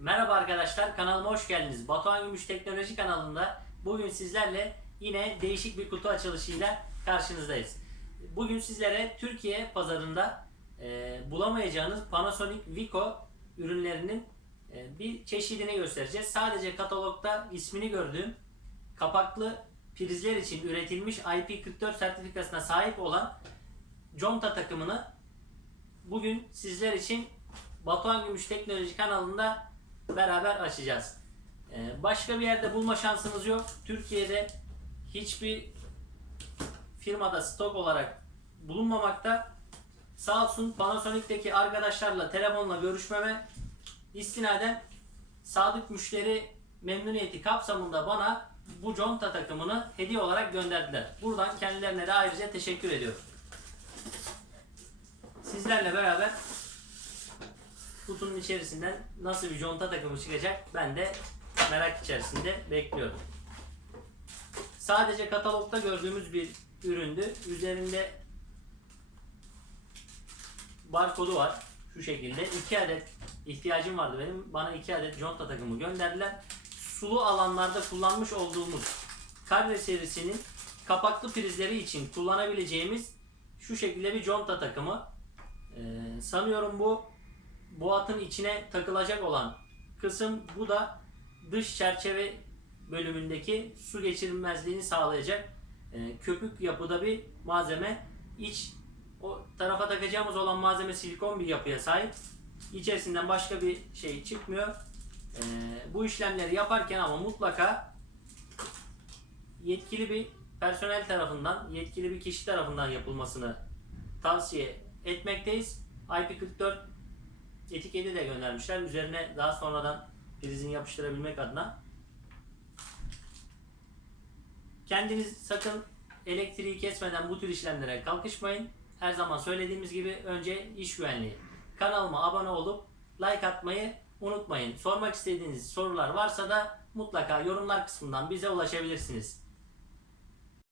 Merhaba arkadaşlar, kanalıma hoş geldiniz. Batuhan Gümüş Teknoloji kanalında bugün sizlerle yine değişik bir kutu açılışıyla karşınızdayız. Bugün sizlere Türkiye pazarında e, bulamayacağınız Panasonic Vico ürünlerinin e, bir çeşidini göstereceğiz. Sadece katalogda ismini gördüğüm kapaklı prizler için üretilmiş IP44 sertifikasına sahip olan conta takımını bugün sizler için Batuhan Gümüş Teknoloji kanalında beraber açacağız. Ee, başka bir yerde bulma şansınız yok. Türkiye'de hiçbir firmada stok olarak bulunmamakta. Sağ olsun Panasonic'teki arkadaşlarla telefonla görüşmeme istinaden sadık müşteri memnuniyeti kapsamında bana bu conta takımını hediye olarak gönderdiler. Buradan kendilerine de ayrıca teşekkür ediyorum. Sizlerle beraber kutunun içerisinden nasıl bir conta takımı çıkacak ben de merak içerisinde bekliyorum. Sadece katalogda gördüğümüz bir üründü. Üzerinde barkodu var. Şu şekilde. 2 adet ihtiyacım vardı benim. Bana 2 adet conta takımı gönderdiler. Sulu alanlarda kullanmış olduğumuz Carre serisinin kapaklı prizleri için kullanabileceğimiz şu şekilde bir conta takımı. Ee, sanıyorum bu bu içine takılacak olan kısım bu da dış çerçeve bölümündeki su geçirilmezliğini sağlayacak e, köpük yapıda bir malzeme. İç o tarafa takacağımız olan malzeme silikon bir yapıya sahip. İçerisinden başka bir şey çıkmıyor. E, bu işlemleri yaparken ama mutlaka yetkili bir personel tarafından, yetkili bir kişi tarafından yapılmasını tavsiye etmekteyiz. IP44 etiketi de göndermişler. Üzerine daha sonradan prizini yapıştırabilmek adına. Kendiniz sakın elektriği kesmeden bu tür işlemlere kalkışmayın. Her zaman söylediğimiz gibi önce iş güvenliği. Kanalıma abone olup like atmayı unutmayın. Sormak istediğiniz sorular varsa da mutlaka yorumlar kısmından bize ulaşabilirsiniz.